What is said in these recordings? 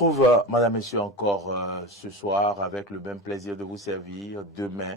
retrouve, madame, messieurs, encore ce soir avec le même plaisir de vous servir. Demain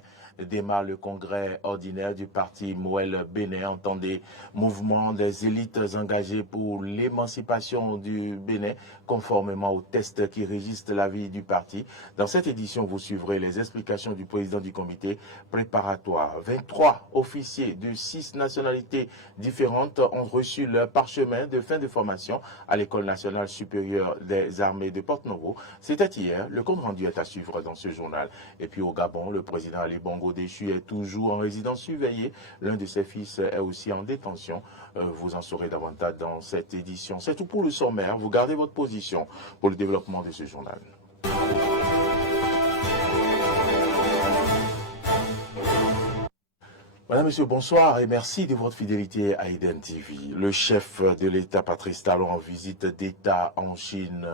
démarre le congrès ordinaire du parti Moël Bénin, en temps des mouvements des élites engagées pour l'émancipation du Bénin, conformément aux tests qui régissent la vie du parti. Dans cette édition, vous suivrez les explications du président du comité préparatoire. 23 officiers de 6 nationalités différentes ont reçu leur parchemin de fin de formation à l'École nationale supérieure des armées de Porto-Novo. C'était hier. Le compte rendu est à suivre dans ce journal. Et puis au Gabon, le président Ali Bongo Déchu est toujours en résidence surveillée. L'un de ses fils est aussi en détention. Vous en saurez davantage dans cette édition. C'est tout pour le sommaire. Vous gardez votre position pour le développement de ce journal. Madame, Monsieur, bonsoir et merci de votre fidélité à Eden TV. Le chef de l'État, Patrice Talon, en visite d'État en Chine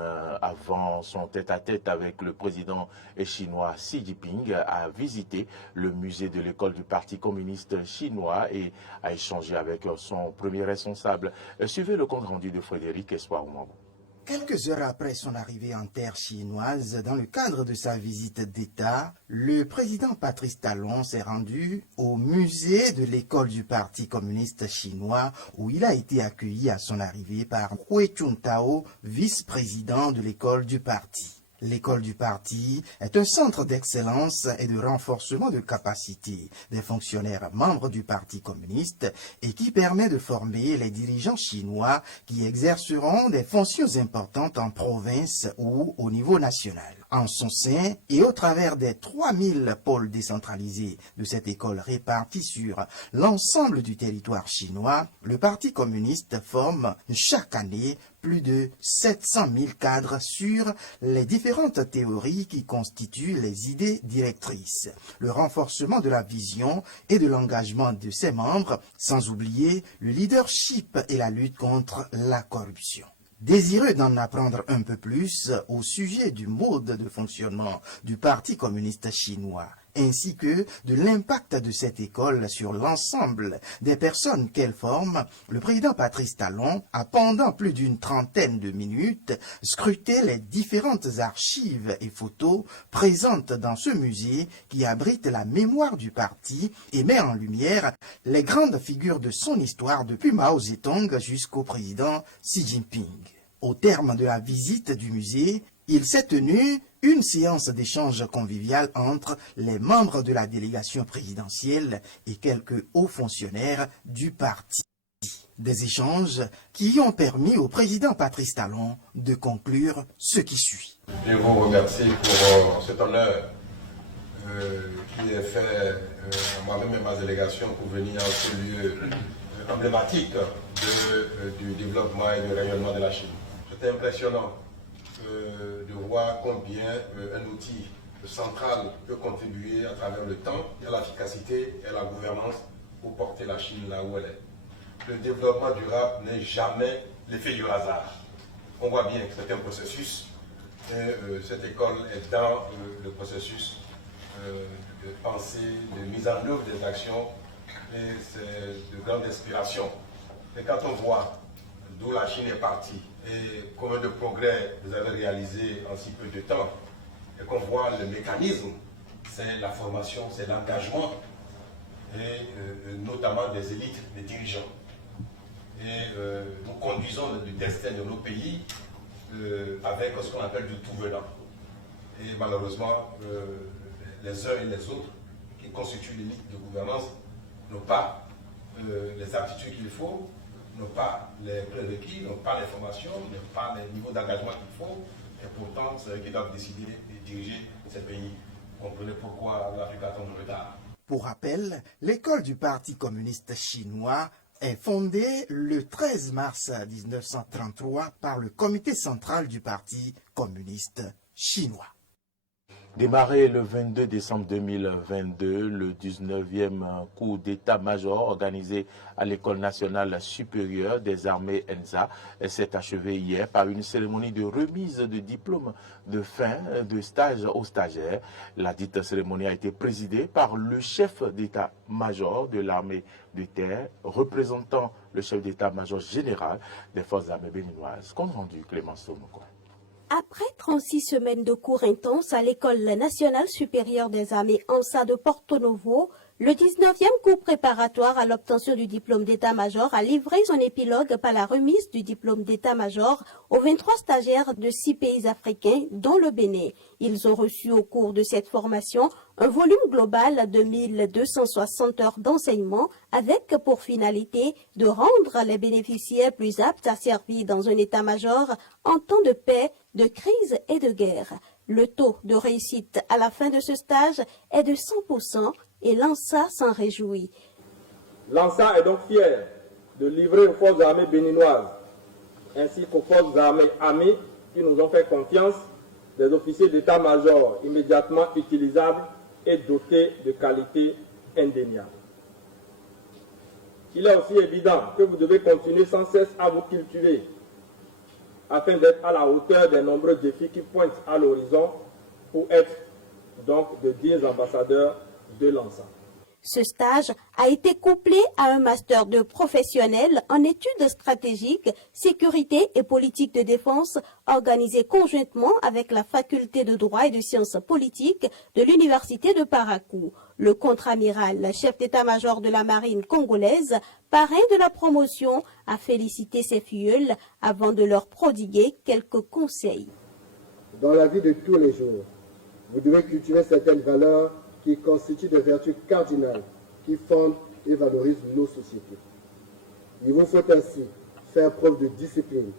avant son tête-à-tête avec le président chinois Xi Jinping, a visité le musée de l'école du Parti communiste chinois et a échangé avec son premier responsable. Suivez le compte rendu de Frédéric Espoir Oumambou. Quelques heures après son arrivée en terre chinoise, dans le cadre de sa visite d'État, le président Patrice Talon s'est rendu au musée de l'école du Parti communiste chinois où il a été accueilli à son arrivée par Hui Chuntao, vice-président de l'école du parti. L'école du parti est un centre d'excellence et de renforcement de capacité des fonctionnaires membres du Parti communiste et qui permet de former les dirigeants chinois qui exerceront des fonctions importantes en province ou au niveau national. En son sein et au travers des 3000 pôles décentralisés de cette école répartis sur l'ensemble du territoire chinois, le Parti communiste forme chaque année plus de 700 000 cadres sur les différentes théories qui constituent les idées directrices, le renforcement de la vision et de l'engagement de ses membres, sans oublier le leadership et la lutte contre la corruption. Désireux d'en apprendre un peu plus au sujet du mode de fonctionnement du Parti communiste chinois, ainsi que de l'impact de cette école sur l'ensemble des personnes qu'elle forme, le président Patrice Talon a pendant plus d'une trentaine de minutes scruté les différentes archives et photos présentes dans ce musée qui abrite la mémoire du parti et met en lumière les grandes figures de son histoire depuis Mao Zedong jusqu'au président Xi Jinping. Au terme de la visite du musée, il s'est tenu une séance d'échange convivial entre les membres de la délégation présidentielle et quelques hauts fonctionnaires du parti. Des échanges qui ont permis au président Patrice Talon de conclure ce qui suit. Je vous remercie pour cet honneur qui est fait à moi-même et ma délégation pour venir en ce lieu emblématique du développement et du rayonnement de la Chine. C'était impressionnant de voir combien un outil central peut contribuer à travers le temps à l'efficacité et à la gouvernance pour porter la Chine là où elle est. Le développement durable n'est jamais l'effet du hasard. On voit bien que c'est un processus et cette école est dans le processus de pensée, de mise en œuvre des actions et c'est de grande inspiration. Et quand on voit d'où la Chine est partie et combien de progrès vous avez réalisé en si peu de temps, et qu'on voit le mécanisme, c'est la formation, c'est l'engagement, et notamment des élites, des dirigeants. Et nous conduisons le destin de nos pays avec ce qu'on appelle du tout venant. Et malheureusement, les uns et les autres qui constituent l'élite de gouvernance n'ont pas les aptitudes qu'il faut, n'ont pas les prérequis, n'ont pas les formations, n'ont pas les niveaux d'engagement qu'il faut, et pourtant, c'est eux qui doivent décider de diriger ces pays. Vous comprenez pourquoi l'Afrique attend du retard. Pour rappel, l'école du Parti communiste chinois est fondée le 13 mars 1933 par le comité central du Parti communiste chinois. Démarré le 22 décembre 2022, le 19e coup d'état-major organisé à l'École nationale supérieure des armées ENSA s'est achevé hier par une cérémonie de remise de diplôme de fin de stage aux stagiaires. La dite cérémonie a été présidée par le chef d'état-major de l'armée de terre, représentant le chef d'état-major général des forces armées béninoises. Compte rendu, Clément Somoko. Après 36 semaines de cours intenses à l'École nationale supérieure des armées ANSA de Porto Novo, le 19e cours préparatoire à l'obtention du diplôme d'état-major a livré son épilogue par la remise du diplôme d'état-major aux 23 stagiaires de 6 pays africains, dont le Bénin. Ils ont reçu au cours de cette formation un volume global de 1260 heures d'enseignement avec pour finalité de rendre les bénéficiaires plus aptes à servir dans un état-major en temps de paix, de crise et de guerre. Le taux de réussite à la fin de ce stage est de 100% et l'ANSA s'en réjouit. L'ANSA est donc fier de livrer aux forces armées béninoises ainsi qu'aux forces armées amies qui nous ont fait confiance des officiers d'état-major immédiatement utilisables et dotés de qualités indéniables. Il est aussi évident que vous devez continuer sans cesse à vous cultiver afin d'être à la hauteur des nombreux défis qui pointent à l'horizon pour être donc de dignes ambassadeurs de l'ANSA. Ce stage a été couplé à un master de professionnel en études stratégiques, sécurité et politique de défense, organisé conjointement avec la faculté de droit et de sciences politiques de l'université de Parakou. Le contre-amiral, chef d'état-major de la marine congolaise, parrain de la promotion, a félicité ses filleuls avant de leur prodiguer quelques conseils. Dans la vie de tous les jours, vous devez cultiver certaines valeurs qui constituent des vertus cardinales qui fondent et valorisent nos sociétés. Il vous faut ainsi faire preuve de discipline,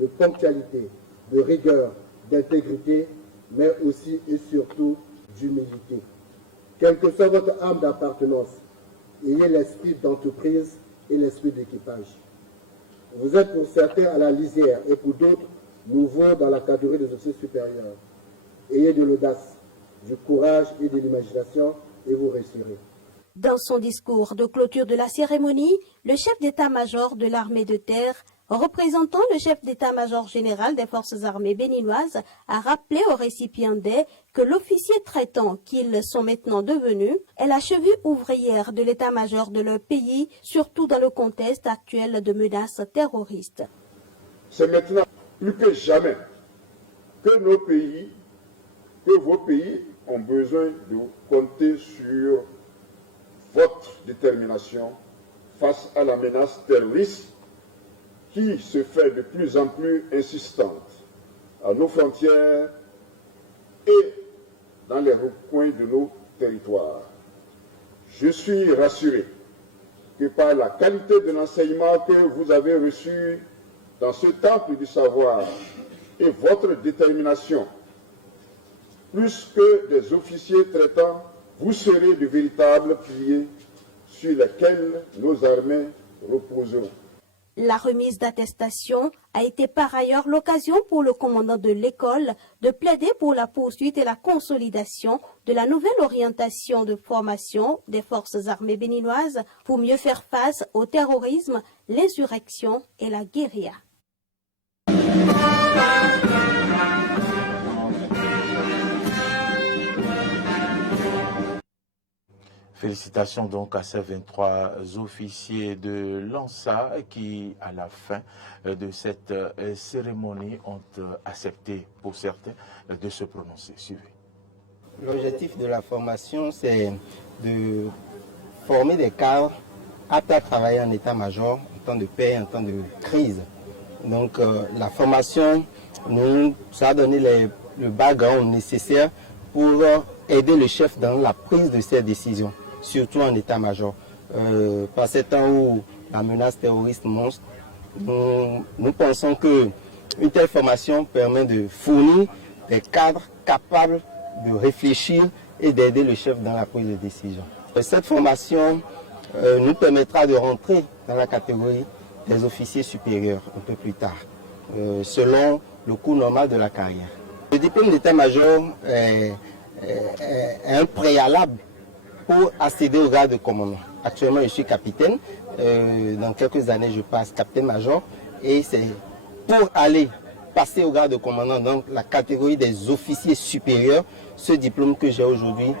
de ponctualité, de rigueur, d'intégrité, mais aussi et surtout d'humilité. Quelle que soit votre âme d'appartenance, ayez l'esprit d'entreprise et l'esprit d'équipage. Vous êtes pour certains à la lisière et pour d'autres nouveaux dans la catégorie des officiers supérieurs. Ayez de l'audace, du courage et de l'imagination et vous réussirez. Dans son discours de clôture de la cérémonie, le chef d'état-major de l'armée de terre, représentant le chef d'état-major général des forces armées béninoises, a rappelé aux récipiendaires que l'officier traitant qu'ils sont maintenant devenus est la cheville ouvrière de l'état-major de leur pays, surtout dans le contexte actuel de menaces terroristes. C'est maintenant plus que jamais que nos pays, que vos pays ont besoin de compter sur votre détermination face à la menace terroriste qui se fait de plus en plus insistante à nos frontières et dans les recoins de nos territoires. Je suis rassuré que par la qualité de l'enseignement que vous avez reçu dans ce temple du savoir et votre détermination, plus que des officiers traitants, vous serez de véritables piliers sur lesquels nos armées reposeront. La remise d'attestation a été par ailleurs l'occasion pour le commandant de l'école de plaider pour la poursuite et la consolidation de la nouvelle orientation de formation des forces armées béninoises pour mieux faire face au terrorisme, l'insurrection et la guérilla. Félicitations donc à ces 23 officiers de l'ANSA qui, à la fin de cette cérémonie, ont accepté pour certains de se prononcer. Suivez. L'objectif de la formation, c'est de former des cadres aptes à travailler en état-major en temps de paix, en temps de crise. Donc la formation, ça a donné le background nécessaire pour aider le chef dans la prise de ses décisions, surtout en état-major. Par ces temps où la menace terroriste monte, nous pensons qu'une telle formation permet de fournir des cadres capables de réfléchir et d'aider le chef dans la prise de décision. Cette formation nous permettra de rentrer dans la catégorie des officiers supérieurs un peu plus tard, selon le cours normal de la carrière. Le diplôme d'état-major est un préalable pour accéder au grade de commandement. Actuellement, je suis capitaine. Dans quelques années, je passe capitaine-major. Et c'est pour aller passer au grade de commandant, donc la catégorie des officiers supérieurs, ce diplôme que j'ai aujourd'hui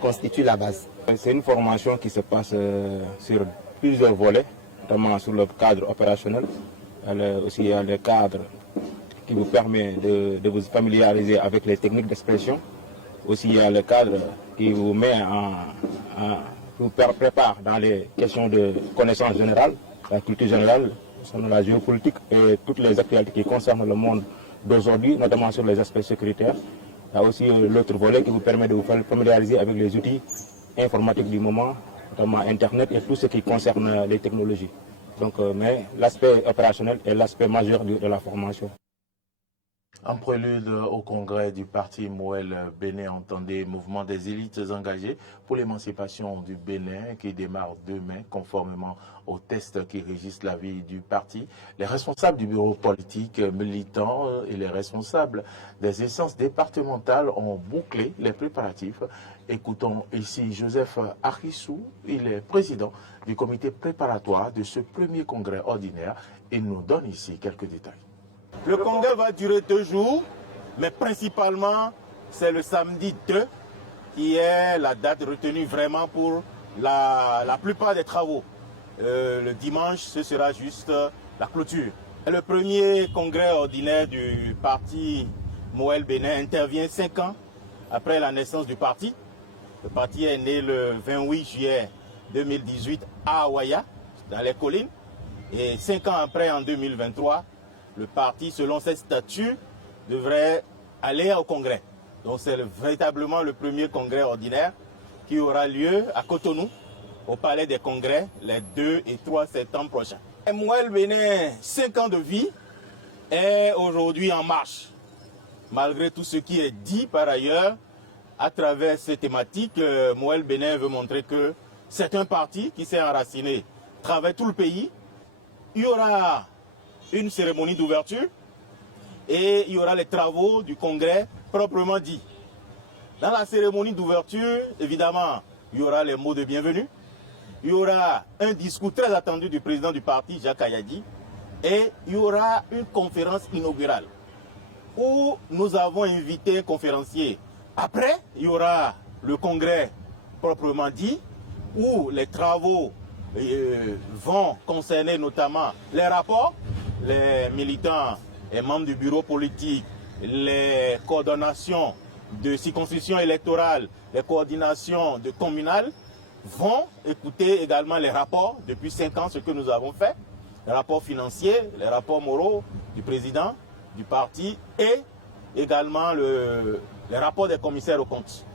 constitue la base. C'est une formation qui se passe sur plusieurs volets, notamment sur le cadre opérationnel, aussi le cadre qui vous permet de vous familiariser avec les techniques d'expression. Aussi, il y a le cadre qui vous met vous prépare dans les questions de connaissance générale, la culture générale, la géopolitique et toutes les actualités qui concernent le monde d'aujourd'hui, notamment sur les aspects sécuritaires. Il y a aussi l'autre volet qui vous permet de vous familiariser avec les outils informatiques du moment, notamment Internet et tout ce qui concerne les technologies. Donc, mais l'aspect opérationnel est l'aspect majeur de la formation. En prélude au congrès du parti Mouel Bénin, entendez mouvement des élites engagées pour l'émancipation du Bénin qui démarre demain conformément aux tests qui régissent la vie du parti. Les responsables du bureau politique, militants et les responsables des instances départementales ont bouclé les préparatifs. Écoutons ici Joseph Arissou, il est président du comité préparatoire de ce premier congrès ordinaire. Il nous donne ici quelques détails. Le congrès va durer 2 jours, mais principalement, c'est le samedi 2 qui est la date retenue vraiment pour la plupart des travaux. Le dimanche, ce sera juste la clôture. Le premier congrès ordinaire du parti Mouel Bénin intervient 5 ans après la naissance du parti. Le parti est né le 28 juillet 2018 à Awaya, dans les collines. Et 5 ans après, en 2023, le parti, selon ses statuts, devrait aller au congrès. Donc c'est véritablement le premier congrès ordinaire qui aura lieu à Cotonou, au Palais des Congrès, les 2 et 3 septembre prochains. Mouel Bénin, 5 ans de vie, est aujourd'hui en marche. Malgré tout ce qui est dit par ailleurs, à travers ces thématiques, Mouel Bénin veut montrer que c'est un parti qui s'est enraciné à travers tout le pays. Il y aura une cérémonie d'ouverture et il y aura les travaux du congrès proprement dit. Dans la cérémonie d'ouverture, évidemment, il y aura les mots de bienvenue, il y aura un discours très attendu du président du parti, Jacques Ayadi, et il y aura une conférence inaugurale où nous avons invité un conférencier. Après, il y aura le congrès proprement dit, où les travaux vont concerner notamment les rapports, les militants et membres du bureau politique, les coordonnations de circonscriptions électorales, les coordinations de communales vont écouter également les rapports depuis 5 ans, ce que nous avons fait, les rapports financiers, les rapports moraux du président, du parti et également les rapports des commissaires aux comptes.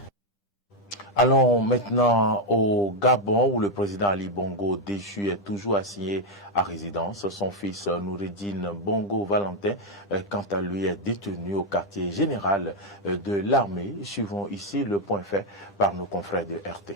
Allons maintenant au Gabon où le président Ali Bongo déchu est toujours assigné à résidence. Son fils Noureddine Bongo Valentin, quant à lui, est détenu au quartier général de l'armée. Suivons ici le point fait par nos confrères de RT.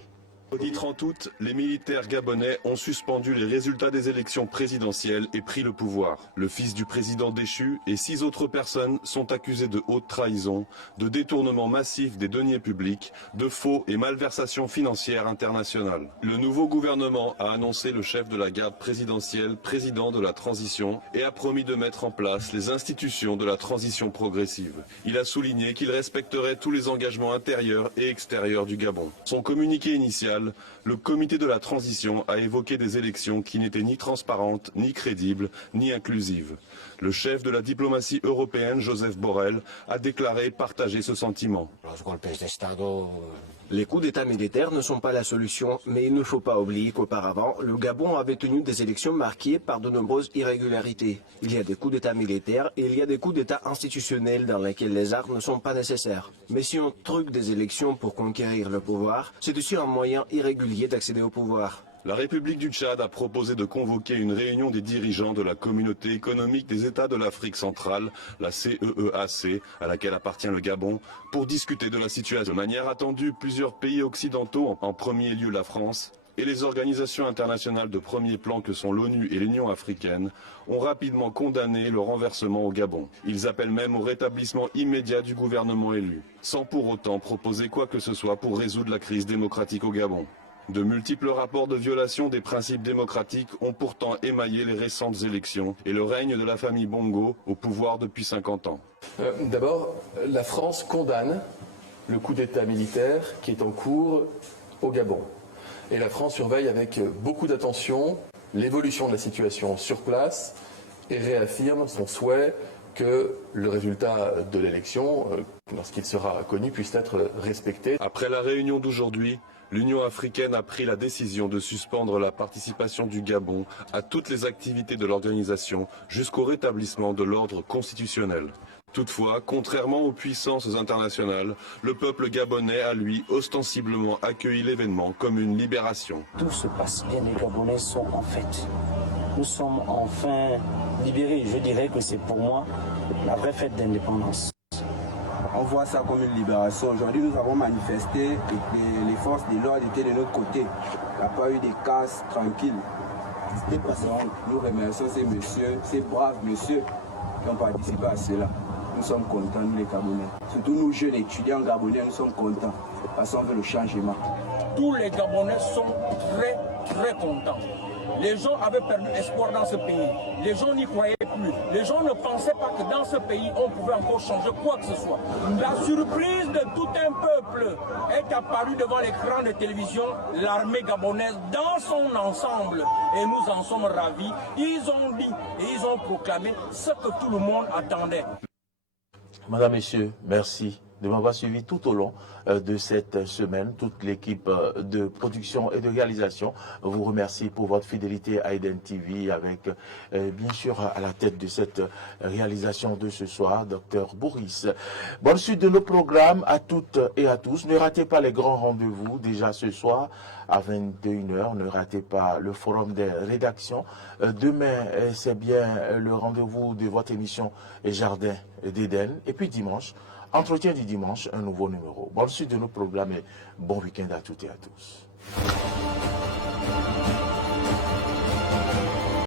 Jeudi 30 août, les militaires gabonais ont suspendu les résultats des élections présidentielles et pris le pouvoir. Le fils du président déchu et 6 autres personnes sont accusés de haute trahison, de détournement massif des deniers publics, de faux et malversations financières internationales. Le nouveau gouvernement a annoncé le chef de la garde présidentielle président de la transition et a promis de mettre en place les institutions de la transition progressive. Il a souligné qu'il respecterait tous les engagements intérieurs et extérieurs du Gabon. Son communiqué initial, le comité de la transition a évoqué des élections qui n'étaient ni transparentes, ni crédibles, ni inclusives. Le chef de la diplomatie européenne, Joseph Borrell, a déclaré partager ce sentiment. Les coups d'État militaires ne sont pas la solution, mais il ne faut pas oublier qu'auparavant, le Gabon avait tenu des élections marquées par de nombreuses irrégularités. Il y a des coups d'État militaires et il y a des coups d'État institutionnels dans lesquels les armes ne sont pas nécessaires. Mais si on truque des élections pour conquérir le pouvoir, c'est aussi un moyen irrégulier d'accéder au pouvoir. La République du Tchad a proposé de convoquer une réunion des dirigeants de la communauté économique des États de l'Afrique centrale, la CEEAC, à laquelle appartient le Gabon, pour discuter de la situation. De manière attendue, plusieurs pays occidentaux, en premier lieu la France, et les organisations internationales de premier plan que sont l'ONU et l'Union africaine, ont rapidement condamné le renversement au Gabon. Ils appellent même au rétablissement immédiat du gouvernement élu, sans pour autant proposer quoi que ce soit pour résoudre la crise démocratique au Gabon. De multiples rapports de violation des principes démocratiques ont pourtant émaillé les récentes élections et le règne de la famille Bongo au pouvoir depuis 50 ans. D'abord, la France condamne le coup d'État militaire qui est en cours au Gabon. Et la France surveille avec beaucoup d'attention l'évolution de la situation sur place et réaffirme son souhait que le résultat de l'élection, lorsqu'il sera connu, puisse être respecté. Après la réunion d'aujourd'hui, l'Union africaine a pris la décision de suspendre la participation du Gabon à toutes les activités de l'organisation jusqu'au rétablissement de l'ordre constitutionnel. Toutefois, contrairement aux puissances internationales, le peuple gabonais a, lui, ostensiblement accueilli l'événement comme une libération. Tout se passe bien, les Gabonais sont en fête. Nous sommes enfin libérés. Je dirais que c'est pour moi la vraie fête d'indépendance. On voit ça comme une libération. Aujourd'hui, nous avons manifesté et les forces de l'ordre étaient de notre côté. Il n'y a pas eu de casse tranquille. Nous remercions ces messieurs, ces braves messieurs qui ont participé à cela. Nous sommes contents, nous les Gabonais. Surtout nous jeunes étudiants gabonais, nous sommes contents parce qu'on veut le changement. Tous les Gabonais sont très contents. Les gens avaient perdu espoir dans ce pays. Les gens n'y croyaient plus. Les gens ne pensaient pas que dans ce pays, on pouvait encore changer quoi que ce soit. La surprise de tout un peuple est apparue devant l'écran de télévision, l'armée gabonaise dans son ensemble. Et nous en sommes ravis. Ils ont dit et ils ont proclamé ce que tout le monde attendait. Madame, Messieurs, merci de m'avoir suivi tout au long de cette semaine. Toute l'équipe de production et de réalisation vous remercie pour votre fidélité à Eden TV avec, bien sûr, à la tête de cette réalisation de ce soir, Dr Boris. Bonne suite de nos programmes à toutes et à tous. Ne ratez pas les grands rendez-vous déjà ce soir à 21h. Ne ratez pas le forum des rédactions. Demain, c'est bien le rendez-vous de votre émission Jardin d'Éden. Et puis dimanche, entretien du dimanche, un nouveau numéro. Bonne suite de nos programmes et bon week-end à toutes et à tous.